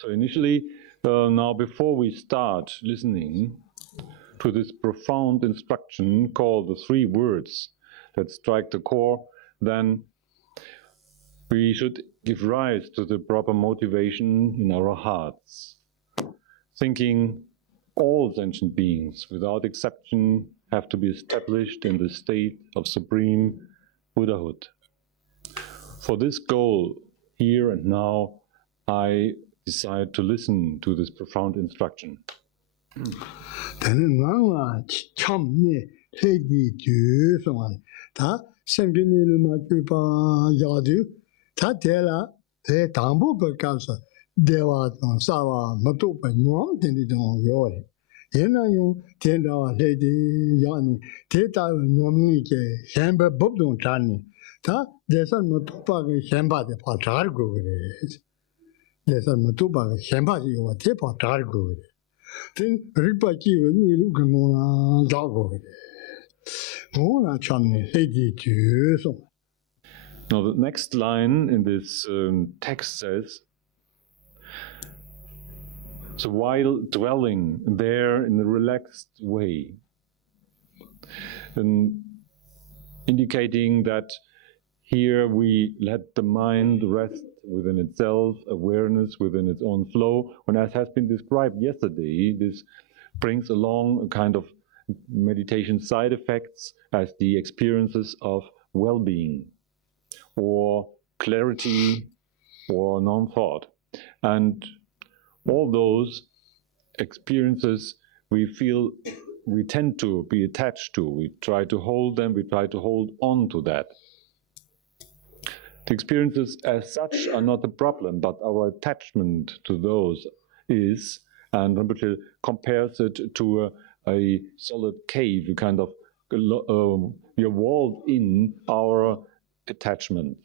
So initially, now before we start listening to this profound instruction called the 3 words that strike the core, then we should give rise to the proper motivation in our hearts, thinking all sentient beings, without exception, have to be established in the state of supreme Buddhahood. For this goal, here and now, I decide to listen to this profound instruction. Now the next line in this text says, so while dwelling there in a relaxed way, and indicating that here we let the mind rest within itself, awareness within its own flow, when as has been described yesterday, this brings along a kind of meditation side effects as the experiences of well-being, or clarity, or non-thought. And all those experiences we feel we tend to be attached to. We try to hold them, we try to hold on to that. The experiences as such are not the problem, but our attachment to those is, and Rinpoche compares it to a solid cave, you kind of, you're walled in our attachment.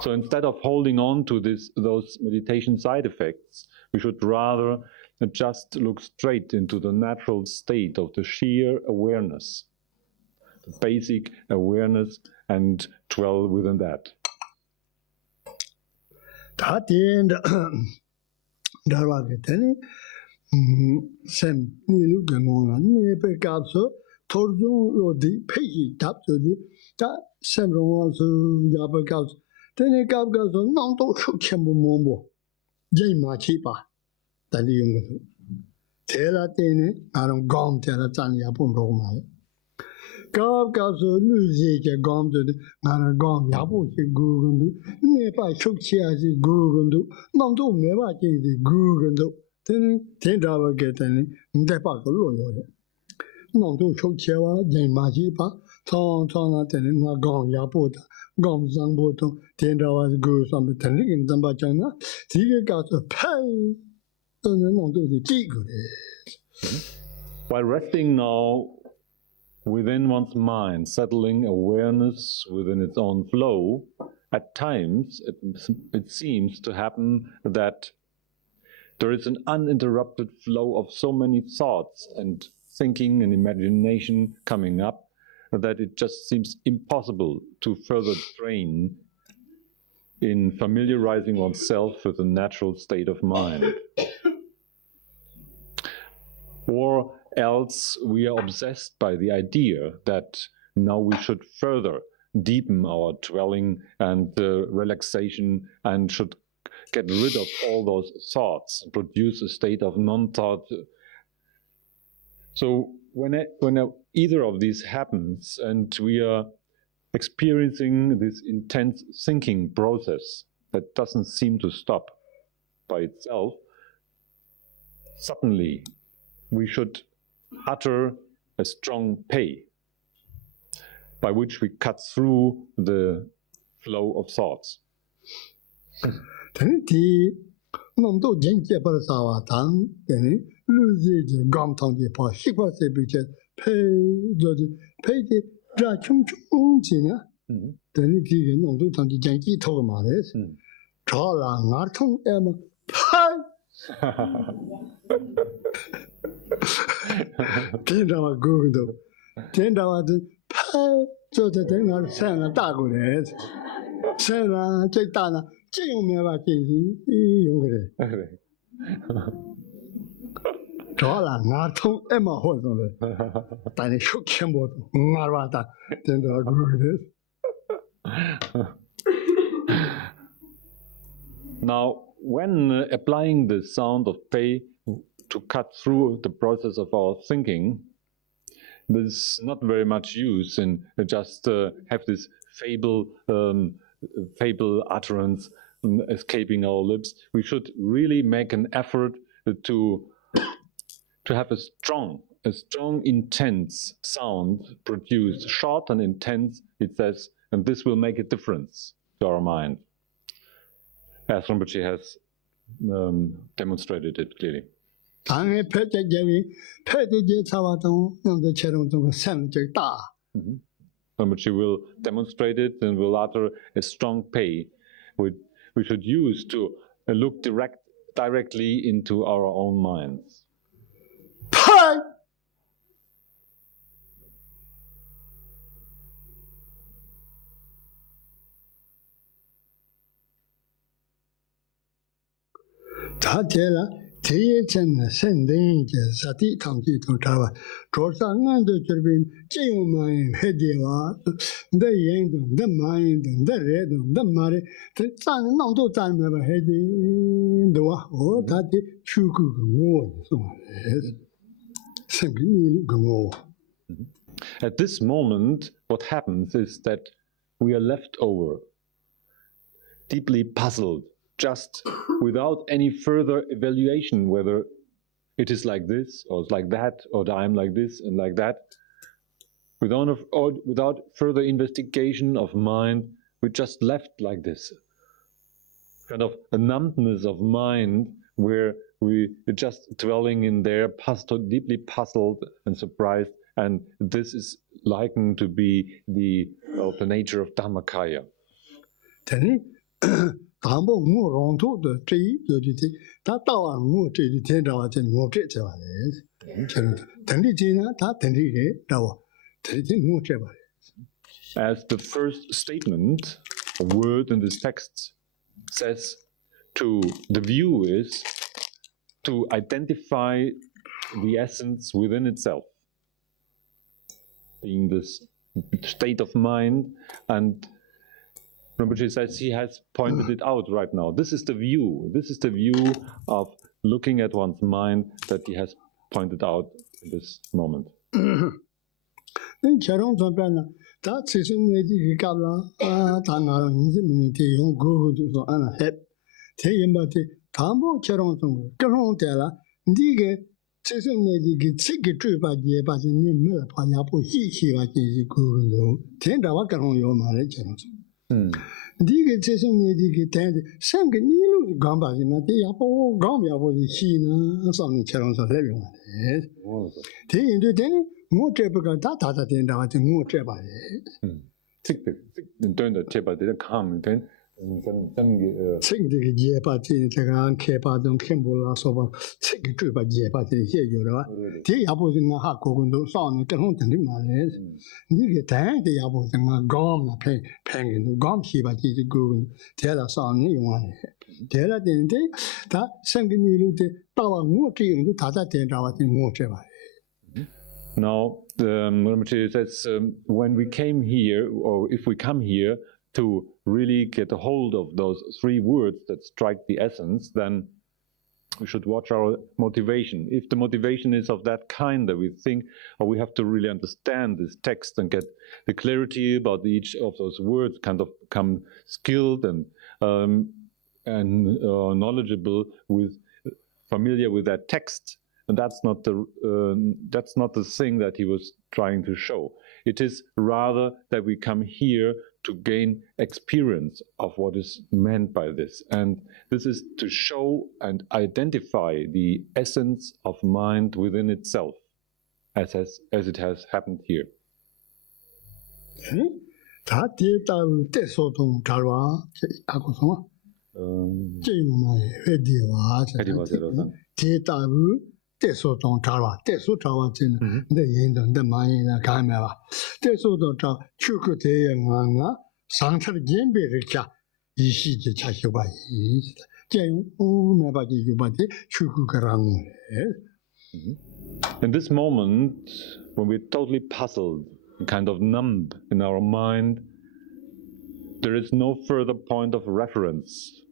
So instead of holding on to those meditation side effects, we should rather just look straight into the natural state of the sheer awareness, the basic awareness, and dwell within that. While resting now within one's mind, settling awareness within its own flow, at times it seems to happen that there is an uninterrupted flow of so many thoughts and thinking and imagination coming up that it just seems impossible to further train in familiarizing oneself with the natural state of mind. Or else we are obsessed by the idea that now we should further deepen our dwelling and relaxation and should get rid of all those thoughts and produce a state of non-thought. So when either of these happens and we are experiencing this intense thinking process that doesn't seem to stop by itself, suddenly we should utter a strong pay by which we cut through the flow of thoughts. Now, when applying the sound of pay to cut through the process of our thinking, there's not very much use in just have this fable utterance escaping our lips. We should really make an effort to have a strong, intense sound produced, short and intense, it says, and this will make a difference to our mind. As Rinpoche has demonstrated it clearly. Rinpoche will demonstrate it and will utter a strong pay, which we should use to look directly into our own minds. At this moment, what happens is that we are left over, deeply puzzled, just without any further evaluation whether it is like this or it's like that, or I'm like this and like that. Without further investigation of mind, we're just left like this. Kind of a numbness of mind where we're just dwelling in there, deeply puzzled and surprised, and this is likened to be the nature of Dharmakaya. As the first statement, a word in this text says, the view is to identify the essence within itself, being this state of mind, and Rinpoche says he has pointed it out right now. This is the view. This is the view of looking at one's mind that he has pointed out in this moment. Now, Rinpoche says, when we came here, or if we come here to really get a hold of those three words that strike the essence, then we should watch our motivation. If the motivation is of that kind that we think, or we have to really understand this text and get the clarity about each of those words, kind of become skilled and knowledgeable with, familiar with that text, and that's not the thing that he was trying to show. It is rather that we come here to gain experience of what is meant by this. And this is to show and identify the essence of mind within itself, as it has happened here. 이시지 자시바 이 제용 오메바지 유바지 추구가랑 In this moment, when we're totally puzzled, kind of numb in our mind, there is no further point of reference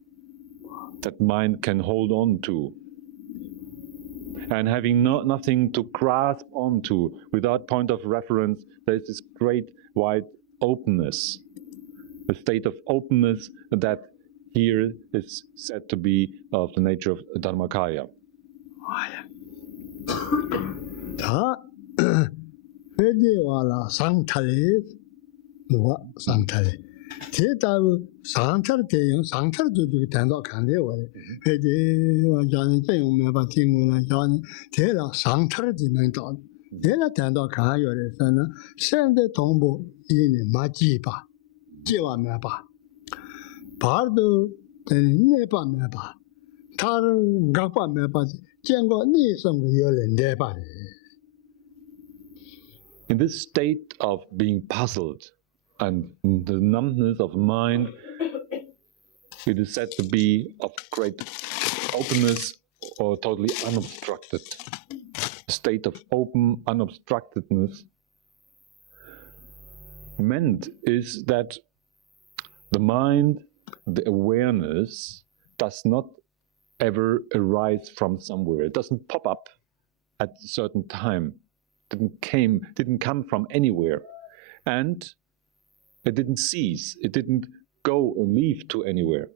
that mind can hold on to. And having nothing to grasp onto, without point of reference, there is this great wide openness, a state of openness that here is said to be of the nature of Dharmakaya. 회제와라 상탈에 누가 상탈에 제다고 상탈 대용 상탈 조직이 된다 간대요. 회제와 자는 제용면 받팅고나 자는 대라 상탈 지면도 대라 된다 가요에서는 현대 동부 이니 맞지바 제와면 봐. 바도 내봐면 봐. 다른 각봐면 봐.见过你什么有人的吧？ In this state of being puzzled and the numbness of mind, it is said to be of great openness or totally unobstructed. A state of open unobstructedness meant is that the mind, the awareness, does not ever arise from somewhere. It doesn't pop up at a certain time. Didn't come from anywhere, and it didn't cease. It didn't go and leave to anywhere.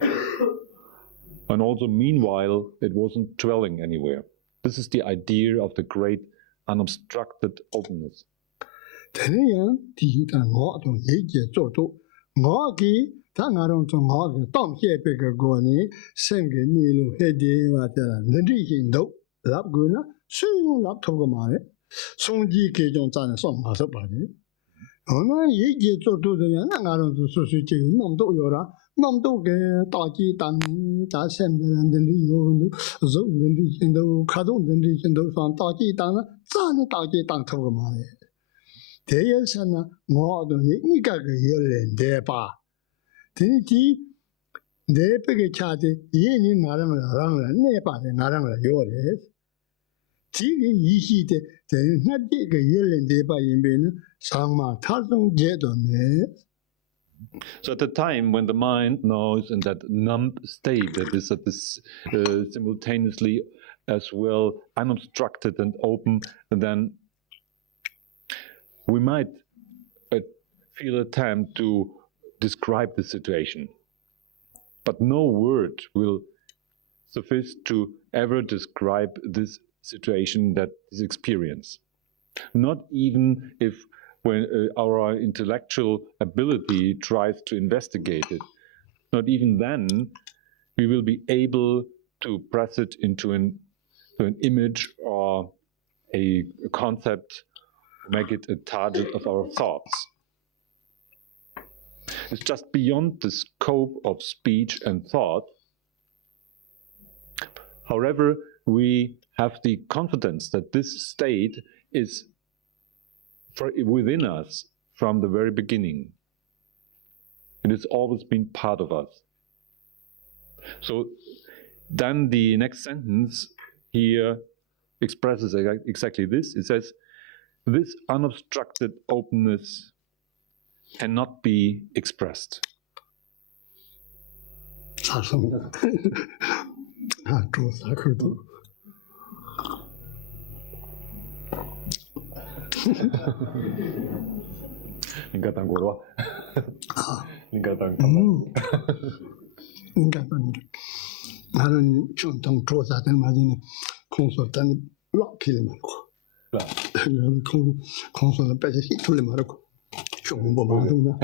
And also, meanwhile, it wasn't dwelling anywhere. This is the idea of the great unobstructed openness. 송지 개종 자는 썸마서 봐네. 어느 얘기 저도냐 나가는 소수지 놈도 요라 놈도 게 따지 단 자sem들한테 요근도 좀든지 신도 가동든지 신도 상 따지 단은 자는 따지 단 터고 말해. 대여서는 뭐도 니가 그 열린데 봐. 되지 내 벽에 차지 얘니 나랑을 내 봐에 나랑을 요래. 지금 이 시대 대낮에가 열린데 봐 인베는 상마 탈성제도네. So at the time when the mind knows in that numb state that is at this simultaneously as well unobstructed and open, and then we might feel a attempt to describe the situation, but no word will suffice to ever describe this situation, that is experience. Not even if when our intellectual ability tries to investigate it, not even then we will be able to press it into an image or a concept, make it a target of our thoughts. It's just beyond the scope of speech and thought. However, we have the confidence that this state is within us from the very beginning. It has always been part of us. So then the next sentence here expresses exactly this. It says, this unobstructed openness cannot be expressed. 나는 좀더 조사들 맞으면 공소단이 락키를 말고 공소는 빼서 히틀을 말고 정보만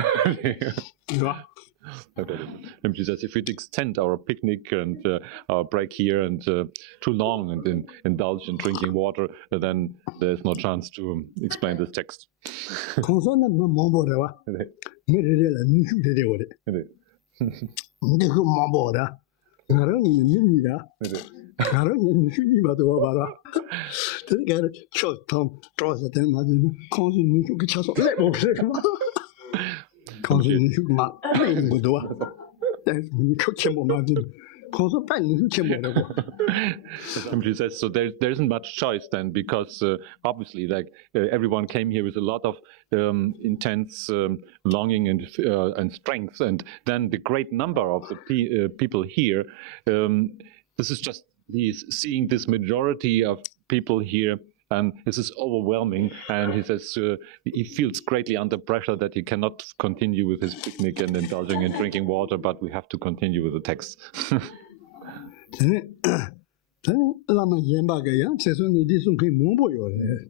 She says, if we extend our picnic and our break here and too long and indulge in drinking water, then there's no chance to explain this text. 공소는 뭐 뭐래와? 미래를 누구래 오래. 근데 그 뭐 뭐라? 나는 이민이다. 나는 누구이마도 와봐라. 그러니까 저좀 조사들 맞으면 공소 누구 차서 내 목소리 告诉你嘛，不多啊，但是你可钱不嘛就，告诉反正钱不得过。Rinpoche says, so there isn't much choice then, because obviously, like everyone came here with a lot of intense longing and strength, and then the great number of the people here. This is just he's seeing this majority of people here, and this is overwhelming. And he says he feels greatly under pressure that he cannot continue with his picnic and indulging in drinking water, but we have to continue with the text. Lama yemba ga yang seso ni di sung ki mongbo yo le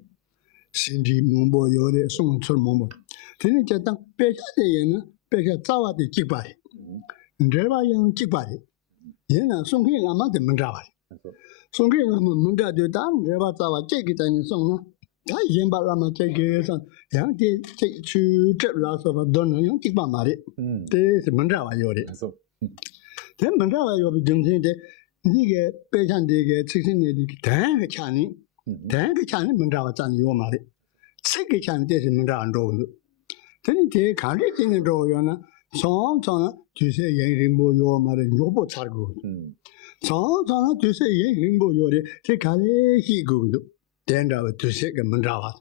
sinji mongbo yo le sung chul mongbo teni cha tang pe cha de yen na pe cha za wa de jik ba de nde ba yang jik ba de yen na sung ki lama de men za ba de sung ki lama men za de da nde ba za wa jik ki ni sung na da yemba lama jik ge san yang de jik chu zhe la so ba don na yang jik ba ma de de se men za wa yo de de men za wa yo bi jing jing de 이게 배찬되게 측신들이 대가 차니 문자와 짠 요마리 책이 찬 대신 문자 안 좋은데 근데 대 가르치는 거요나 성성은 주세 예림보 요마리 요보 차고 성성은 주세 예림보 요리 제 가르치고도 된다고 주세가 문자와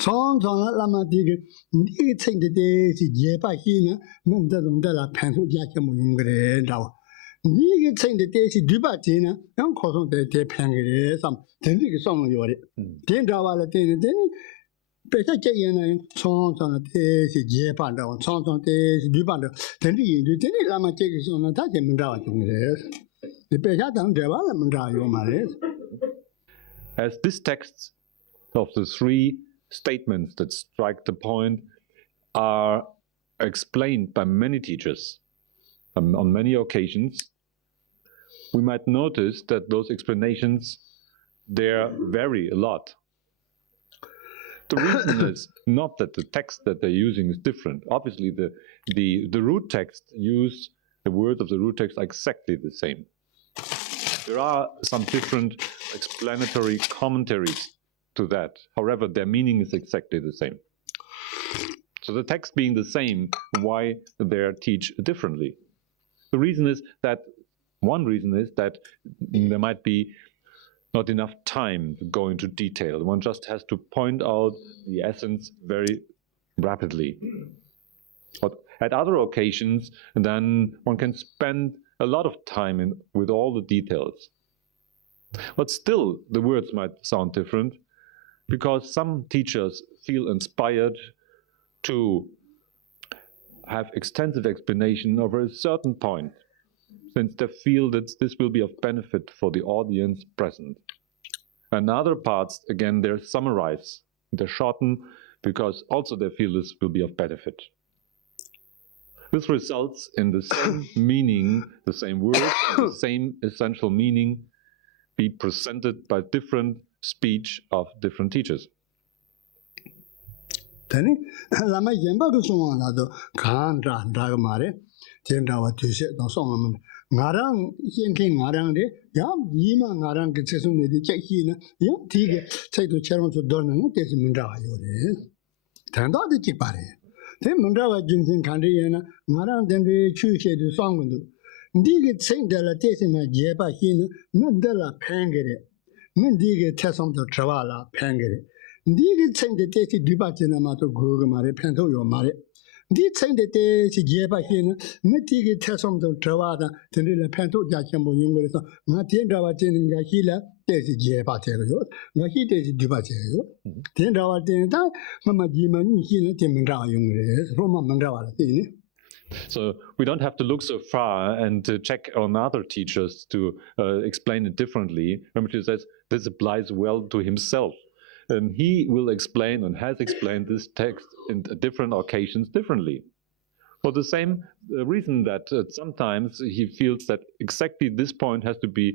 성성은 라마디게 이 책들 대시 예바히는 문자동들라 판소자게 모임 그래라고 이게 생데 대시 뒤바지나 양 고송대 대평이래 삼 된지게送요래 된다와라 되는 배자제에는 총총의 대시 예반다고 총총 대시 뒤반다 된지 인도 된지 라마 제게送다 되면다와 중이래 이 배자당 대와라 문자요 말이야. As this text of the three statements that strike the point are explained by many teachers on many occasions, we might notice that those explanations there vary a lot. The reason is not that the text that they're using is different. Obviously, the root text use the words of the root text are exactly the same. There are some different explanatory commentaries to that. However, their meaning is exactly the same. So the text being the same, why they teach differently? The reason is that one reason is that there might be not enough time to go into detail. One just has to point out the essence very rapidly. But at other occasions, then one can spend a lot of time with all the details. But still, the words might sound different, because some teachers feel inspired to have extensive explanation over a certain point, since they feel that this will be of benefit for the audience present. And other parts, again, they summarize, they shorten, because also they feel this will be of benefit. This results in the same meaning, the same words, the same essential meaning be presented by different speech of different teachers. Tani lama yemba do song na do kan ra ra mare jen ra wa tu se do song ma ngarang yin king ngarang de ya yi ma ngarang ke che sung ne de che hi na ya ti ge che do che ron so do na de si min ra yo de tan da de chi pa re de min ra wa jin sin kan de ye na ngarang den de chu che de song gun do ndi ge chen de la de si na ye ba hi na men de la pen ge de men di ge che song do tra wa la pen ge de 니게 챙데 때치 뒤바지나마도 그거 말에 편도요 말에 니 챙데 때치 예바히는 메티게 태성도 들어와다 들리는 편도 자체 뭐 용거에서 나 된다와 되는 게 히라 때치 예바제로요 나 히때치 뒤바제요 된다와 되는다 마마지만이 히는 되면다 용거에 로마 만다와 되니. So we don't have to look so far and check on other teachers to explain it differently. Rinpoche says this applies well to himself. And he will explain and has explained this text in different occasions differently. For the same reason that sometimes he feels that exactly this point has to be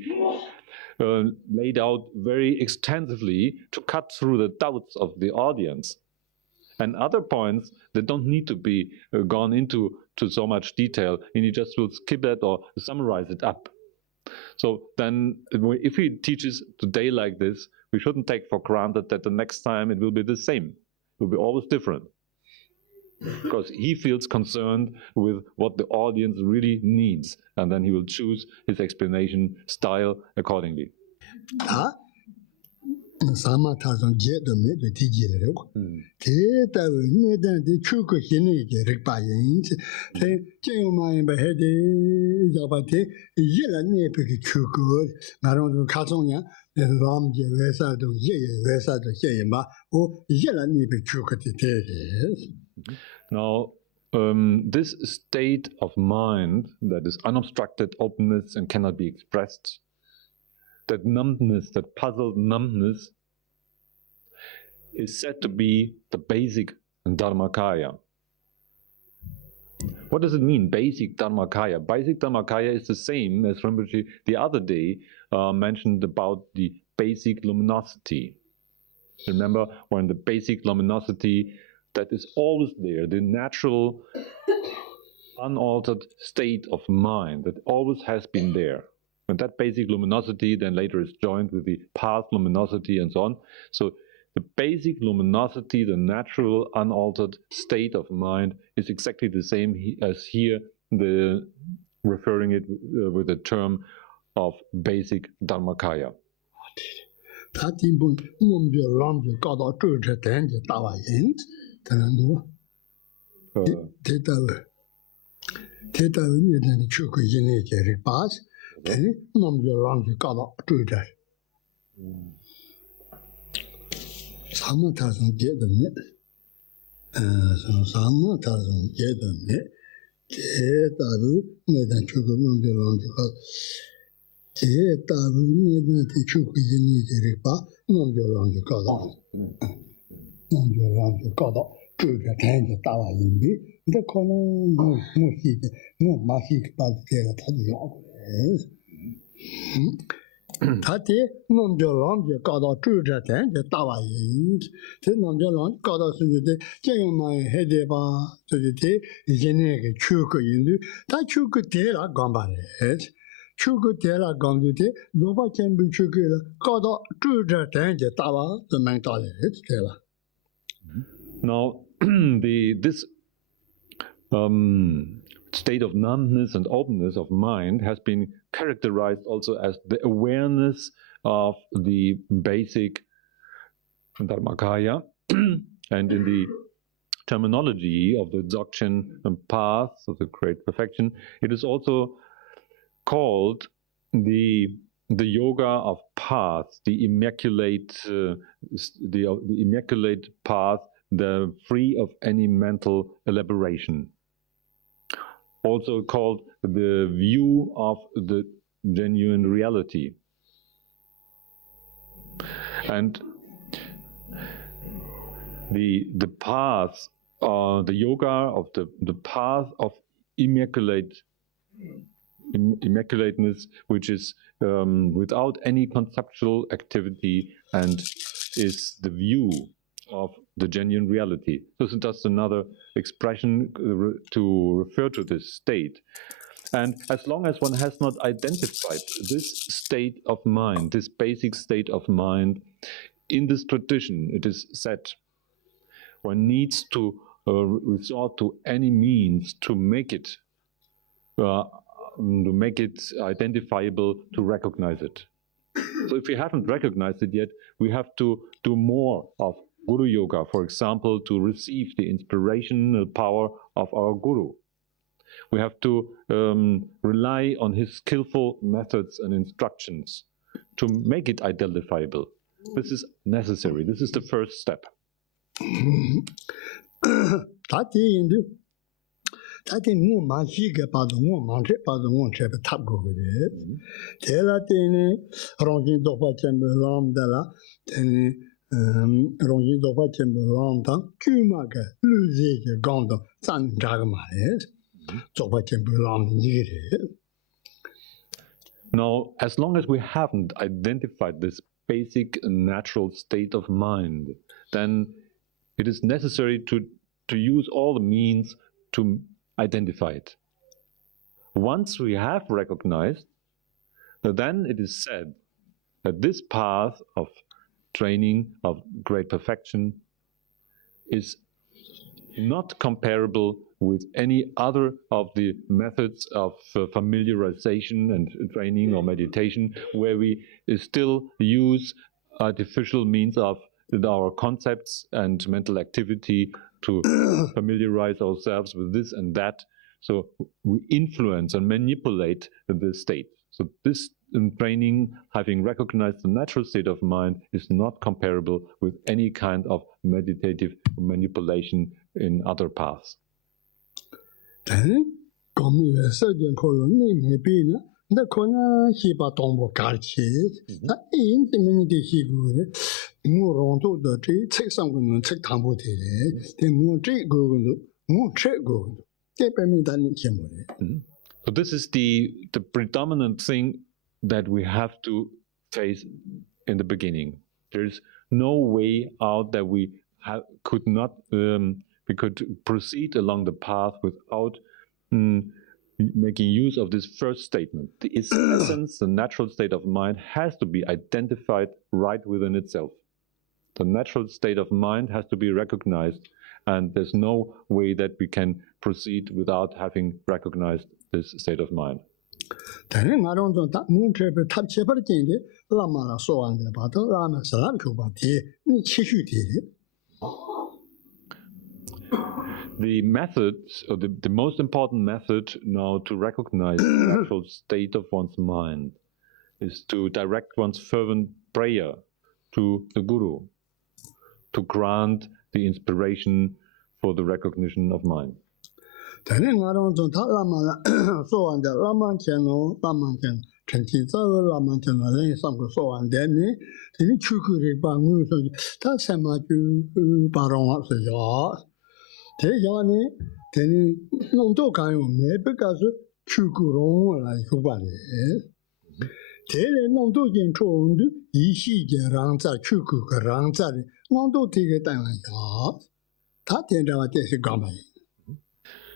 laid out very extensively to cut through the doubts of the audience. And other points that don't need to be gone into so much detail, and he just will skip it or summarize it up. So then if he teaches today like this, we shouldn't take for granted that the next time it will be the same. It will be always different. because he feels concerned with what the audience really needs, and then he will choose his explanation style accordingly. Sama Tazon Jet the Mid, the TG. Teta will need the Chuko Hini, Rikbayins, Jayma Behede, Yabate, Yelani Chuko, Maron Kazonia, the Ram Jevesa, the Vesa, the Jayma, or Yelani Chuko. Now, this state of mind that is unobstructed openness and cannot be expressed, that numbness, that puzzled numbness, is said to be the basic Dharmakaya. What does it mean, basic Dharmakaya? Basic Dharmakaya is the same as Rinpoche the other day mentioned about the basic luminosity. Remember, when the basic luminosity that is always there, the natural, unaltered state of mind that always has been there. And that basic luminosity then later is joined with the past luminosity and so on. So the basic luminosity, the natural, unaltered state of mind is exactly the same as here, referring it with the term of basic Dharmakaya. Sama doesn't get the net. So Sama doesn't get the net. Tetabu, Nedan Chukum, the Longical. Tetabu, Nedan Chukin, the Ripa, non your Longical. Non your Longical. To the Tanga Tawa Yimbi, the color, no heat, no Mahik, but the Tati, non Jolong, you got out to the tent, the Tawa Yin, non Jolong, got out to the Jayum, my head about to the day, Jenny, Chuko Yin, that you could tell a gomba head. Chuko tell a gomba, Nova can be Chuko, got out to the tent, the Tawa, the mental head teller. Now, this state of numbness and openness of mind has been characterized also as the awareness of the basic Dharmakaya, and in the terminology of the Dzogchen path of the great perfection, it is also called the yoga of path, the immaculate path, the free of any mental elaboration. Also called the view of the genuine reality. And the path, the yoga of the path of immaculateness, which is without any conceptual activity and is the view of the genuine reality. This is just another expression to refer to this state. And as long as one has not identified this state of mind, this basic state of mind, in this tradition, it is said, one needs to resort to any means to make it identifiable, to recognize it. So if we haven't recognized it yet, we have to do more of Guru Yoga, for example, to receive the inspirational power of our Guru. We have to rely on his skillful methods and instructions to make it identifiable. This is necessary. This is the first step. Now, as long as we haven't identified this basic natural state of mind, then it is necessary to use all the means to identify it. Once we have recognized, then it is said that this path of training, of great perfection, is not comparable with any other of the methods of familiarization and training or meditation, where we still use artificial means of our concepts and mental activity to familiarize ourselves with this and that. So we influence and manipulate the state. So this training, having recognized the natural state of mind, is not comparable with any kind of meditative manipulation in other paths. So this is the predominant thing that we have to face in the beginning. There's no way out that we could proceed along the path without making use of this first statement. The essence, the natural state of mind, has to be identified right within itself. The natural state of mind has to be recognized, and there's no way that we can proceed without having recognized this state of mind. The method, or the most important method now to recognize the natural state of one's mind, is to direct one's fervent prayer to the Guru, to grant the inspiration for the recognition of mind.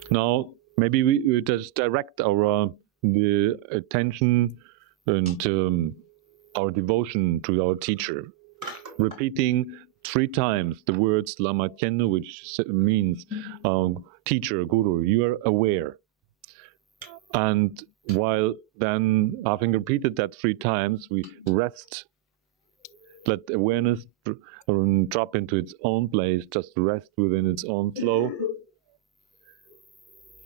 Now, maybe we just direct the attention and our devotion to our teacher, repeating 3 times the words Lama Tiennu, which means teacher, guru, you are aware. And while then, having repeated that 3 times, we rest, let awareness drop into its own place, just rest within its own flow.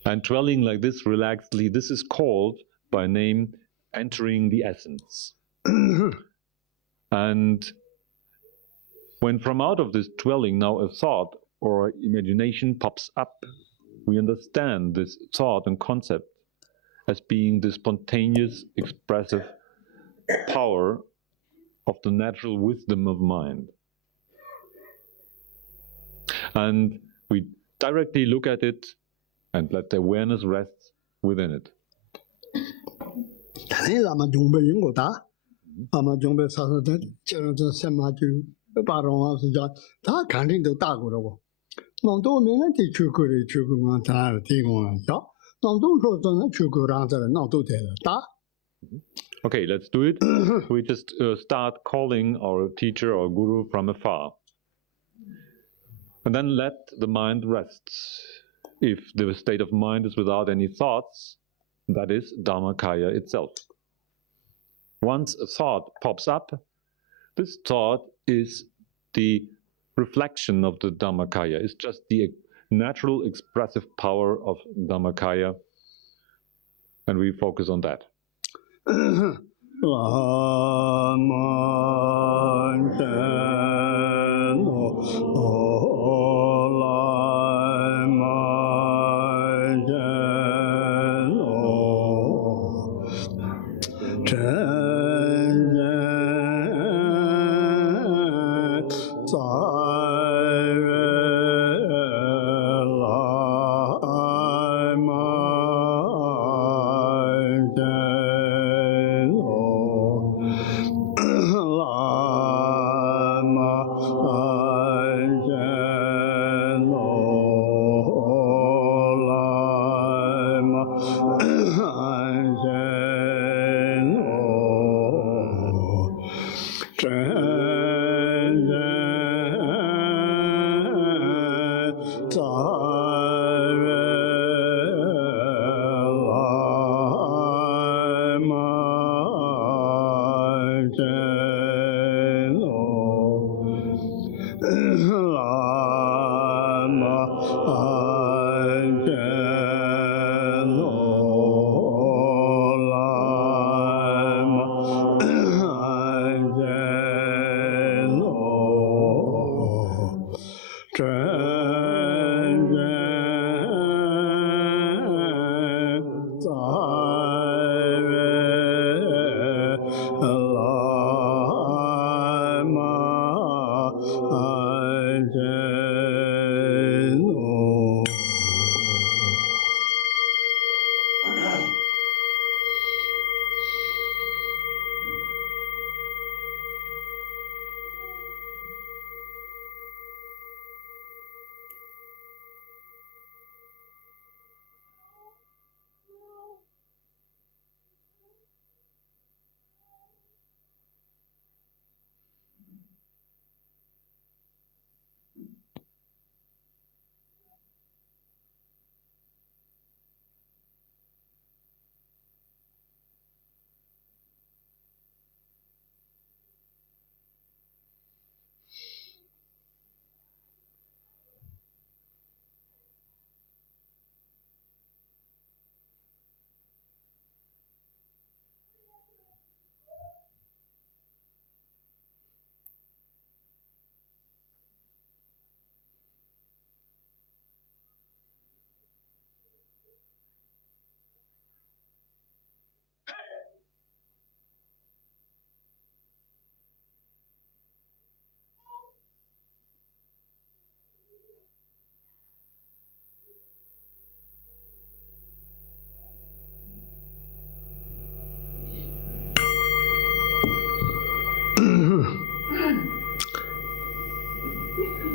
And dwelling like this relaxedly, this is called by name entering the essence. And when from out of this dwelling now a thought or imagination pops up, we understand this thought and concept as being the spontaneous, expressive power of the natural wisdom of mind. And we directly look at it and let the awareness rest within it. Okay, let's do it. We just start calling our teacher or guru from afar. And then let the mind rest. If the state of mind is without any thoughts, that is Dharmakaya itself. Once a thought pops up, this thought is the reflection of the Dharmakaya. It's just the natural expressive power of Dharmakaya, and we focus on that.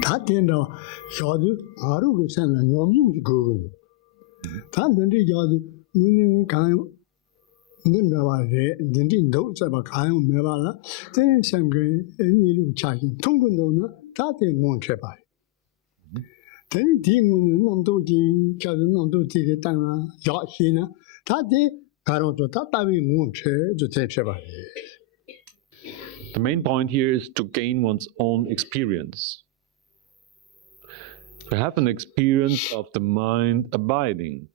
다 된다. 저도 하루가 생각 염증이 그거는. 단단히 저도 문은 가요. 는다와래 닌디 도자바 가요 메발라. 된 생각 애니로 차긴 통근도나 다대 몬체바. 된 뒤문은 남도지 저도 남도지게 땅아 야시나 다대 가로도 다다비 몬체 저 대체바. The main point here is to gain one's own experience. To have an experience of the mind abiding.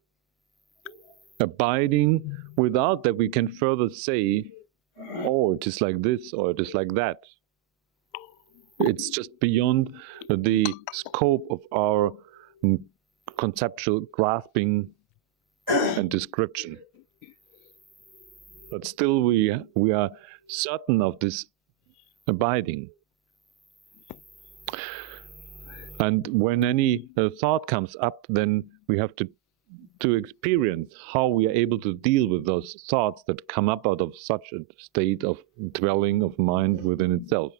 Abiding without that we can further say, oh, it is like this or it is like that. It's just beyond the scope of our conceptual grasping and description. But still we are certain of this abiding. And when any thought comes up, then we have to experience how we are able to deal with those thoughts that come up out of such a state of dwelling of mind within itself.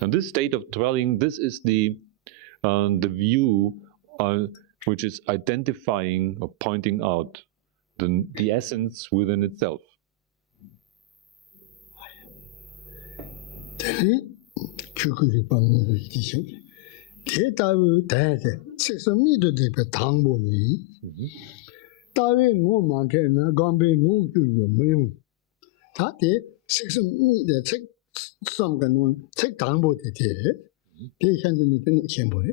And this state of dwelling, this is the view which is identifying or pointing out the essence within itself. 대다의 대대 책성리도 되게 당보니 다외 뭐만테나 감베 뭐ပြု 뭐용 다대 책성리의 책 som가는 책 당보 되게 대현진이 되는 셈보래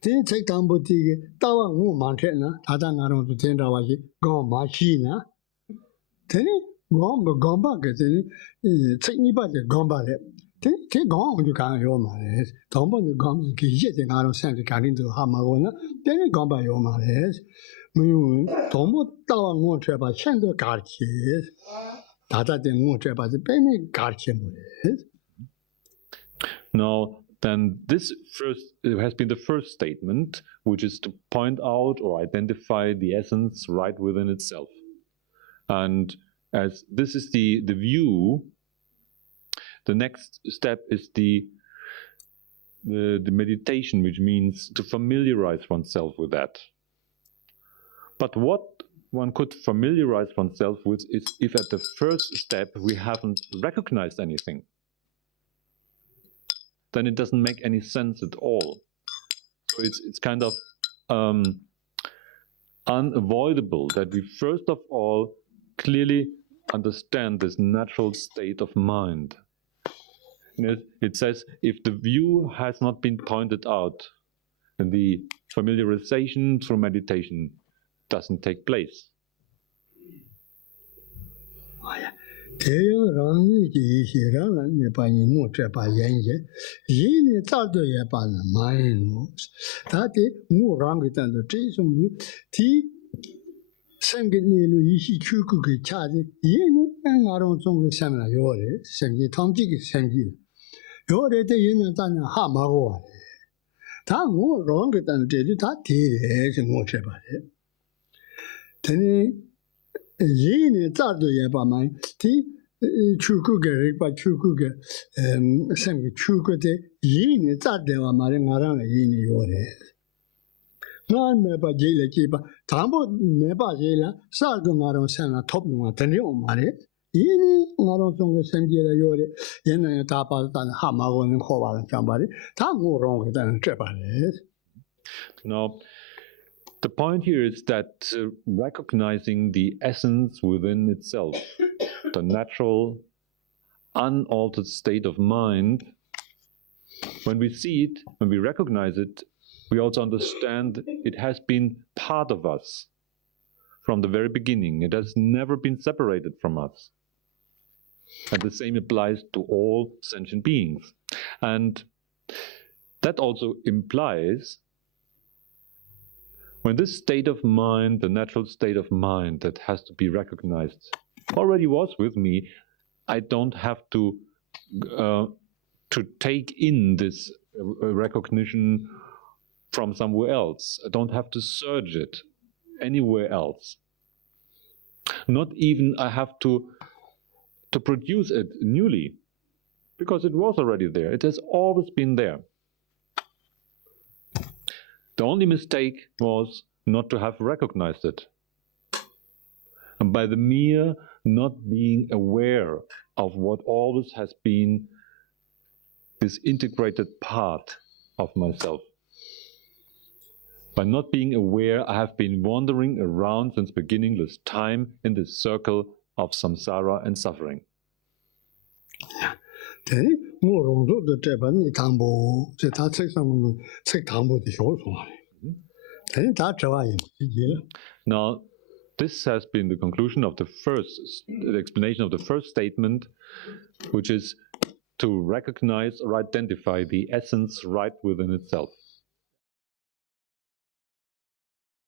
대책 당보 되게 다와 뭐만테나 다다 나로도 된다와지 거 마시나 되네 뭐 감바게 되니 책니바데 감바래 thế có một cái hiểu mà đấy, tổng bao nhiêu con cái gì thì ngài xem thì cái đó ham mà còn thế này con bao nhiêu mà đấy, mình tổng bao tao ngồi chơi bà xem được cả chi, đã đến ngồi chơi bà thì bên này cả chi mà đấy. Now, then this has been the first statement, which is to point out or identify the essence right within itself, and as this is the view. The next step is the meditation, which means to familiarize oneself with that. But what one could familiarize oneself with is if at the first step we haven't recognized anything. Then it doesn't make any sense at all. So it's kind of unavoidable that we first of all clearly understand this natural state of mind. It says, if the view has not been pointed out, then the familiarization through meditation doesn't take place. 요래대 얘는 단은 하마고 다 뭐 그런 게 단은 되지 다 대해서 못 해봐요. 되니 얘는 자도 해봐만 티 추구게 봐 추구게 생기 추구데 얘는 자대와 말은 나랑 얘는 요래. 난 매바 제일 기바 담보 매바 제일 사도 나랑 생나 톱용아 되니 말이야. 이니 나로 정게 생기라 요래 얘는 다 받았다는 하마고는 호발은 잠바리 다 모르는 거는 제발이. Now, the point here is that recognizing the essence within itself, the natural, unaltered state of mind, when we see it, when we recognize it, we also understand it has been part of us from the very beginning. It has never been separated from us. And the same applies to all sentient beings. And that also implies when this state of mind, the natural state of mind that has to be recognized, already was with me, I don't have to take in this recognition from somewhere else. I don't have to search it anywhere else. Not even I have to produce it newly. because it was already there. It has always been there. The only mistake was not to have recognized it. And by the mere not being aware of what always has been this integrated part of myself. By not being aware, I have been wandering around since beginningless time in this circle of samsara and suffering. Now, this has been the conclusion of the explanation of the first statement, which is to recognize or identify the essence right within itself.